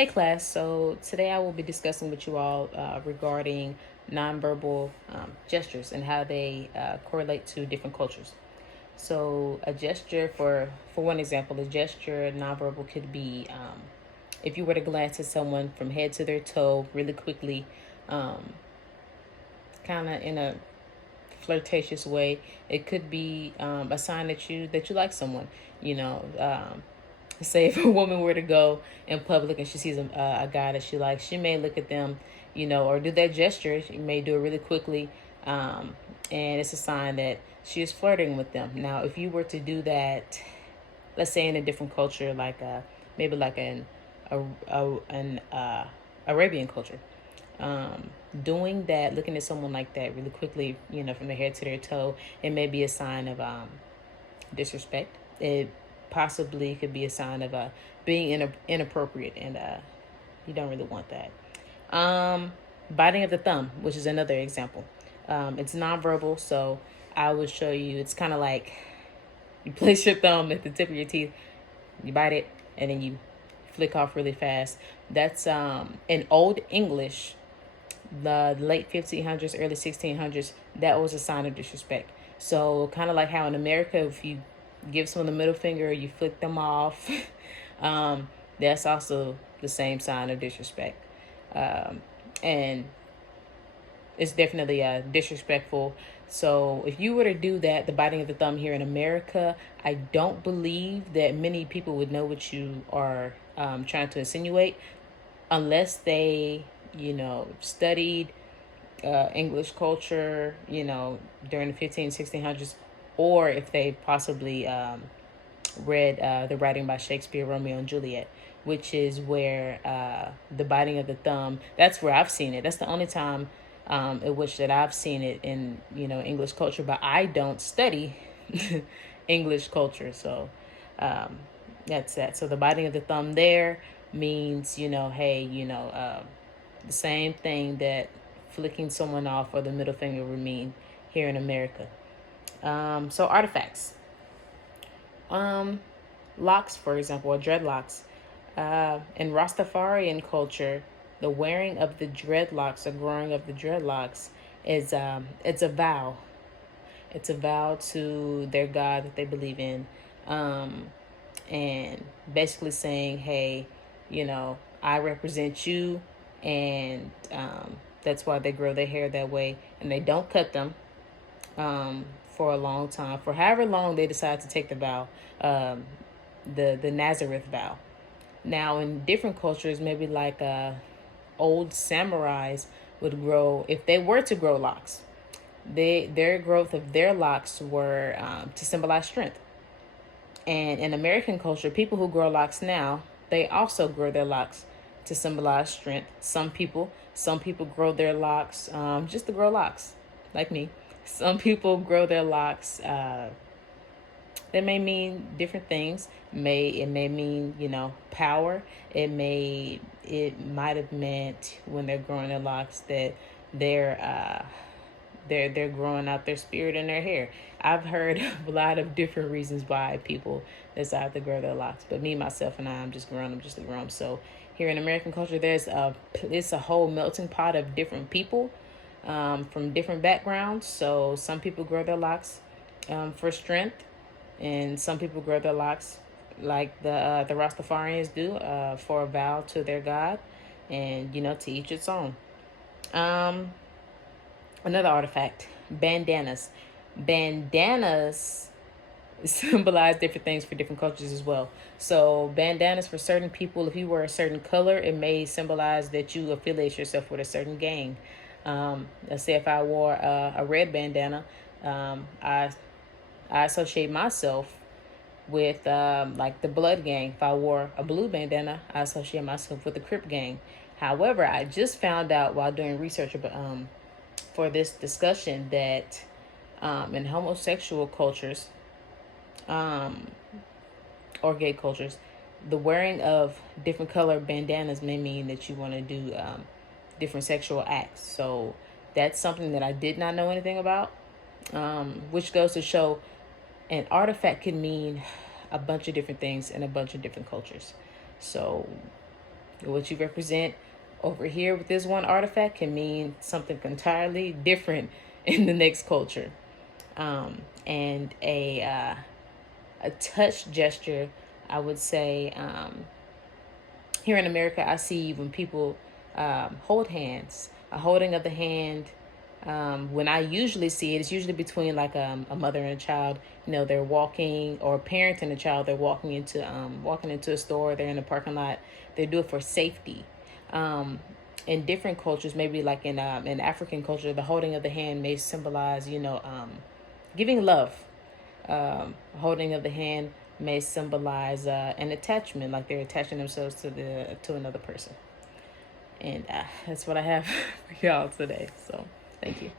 Hey class, so today I will be discussing with you all regarding nonverbal gestures and how they correlate to different cultures. So a gesture, for one example, a gesture nonverbal could be if you were to glance at someone from head to their toe really quickly, um, kind of in a flirtatious way. It could be a sign that you like someone. You know, say if a woman were to go in public and she sees a guy that she likes, she may look at them, or do that gesture. She may do it really quickly, and it's a sign that she is flirting with them. Now, if you were to do that, let's say in a different culture, like maybe like an Arabian culture, doing that, looking at someone like that really quickly, from their head to their toe, it may be a sign of disrespect. It possibly could be a sign of being inappropriate, and you don't really want that. Biting of the thumb, which is another example. It's nonverbal, so I would show you. It's kind of like you place your thumb at the tip of your teeth, you bite it, and then you flick off really fast. That's in Old English, the late 1500s, early 1600s. That was a sign of disrespect. So kind of like how in America, if you give someone the middle finger, you flick them off. That's also the same sign of disrespect, and it's definitely disrespectful. So if you were to do that, the biting of the thumb here in America, I don't believe that many people would know what you are trying to insinuate, unless they, studied English culture, during the 1600s, or if they possibly read the writing by Shakespeare, Romeo and Juliet, which is where the biting of the thumb, that's where I've seen it. That's the only time in which that I've seen it in, English culture, but I don't study English culture. So that's that. So the biting of the thumb there means, hey, the same thing that flicking someone off or the middle finger would mean here in America. So artifacts. Locks, for example, or dreadlocks. In Rastafarian culture, the wearing of the dreadlocks or growing of the dreadlocks is it's a vow. It's a vow to their God that they believe in, and basically saying, "Hey, I represent you," and that's why they grow their hair that way, and they don't cut them for a long time, for however long they decide to take the vow, the Nazareth vow. Now, in different cultures, maybe like old samurais would grow, if they were to grow locks, their growth of their locks were to symbolize strength. And in American culture, people who grow locks now, they also grow their locks to symbolize strength. Some people grow their locks just to grow locks, like me. Some people grow their locks. That may mean different things. It may mean, power. It might have meant when they're growing their locks that they're they're growing out their spirit in their hair. I've heard a lot of different reasons why people decide to grow their locks, but me, myself, and I'm just growing them just to grow them. So here in American culture, it's a whole melting pot of different people from different backgrounds. So some people grow their locks for strength, and some people grow their locks like the Rastafarians do for a vow to their God, and to each its own. Um, Another artifact, bandanas. Bandanas symbolize different things for different cultures as well. So bandanas for certain people, if you wear a certain color, it may symbolize that you affiliate yourself with a certain gang. Let's say if I wore a red bandana, I associate myself with like the Blood Gang. If I wore a blue bandana, I associate myself with the Crip Gang. However, I just found out while doing research for this discussion that in homosexual cultures or gay cultures, the wearing of different color bandanas may mean that you want to do different sexual acts. So that's something that I did not know anything about, which goes to show an artifact can mean a bunch of different things in a bunch of different cultures. So What you represent over here with this one artifact can mean something entirely different in the next culture. And a touch gesture, I would say, here in America, I see when people hold hands, a holding of the hand. When I usually see it, it's usually between like a mother and a child. You know, they're walking, or a parent and a child. They're walking into a store. They're in a parking lot. They do it for safety. In different cultures, maybe like in African culture, the holding of the hand may symbolize, giving love. Holding of the hand may symbolize an attachment, like they're attaching themselves to another person. And that's what I have for y'all today. So thank you.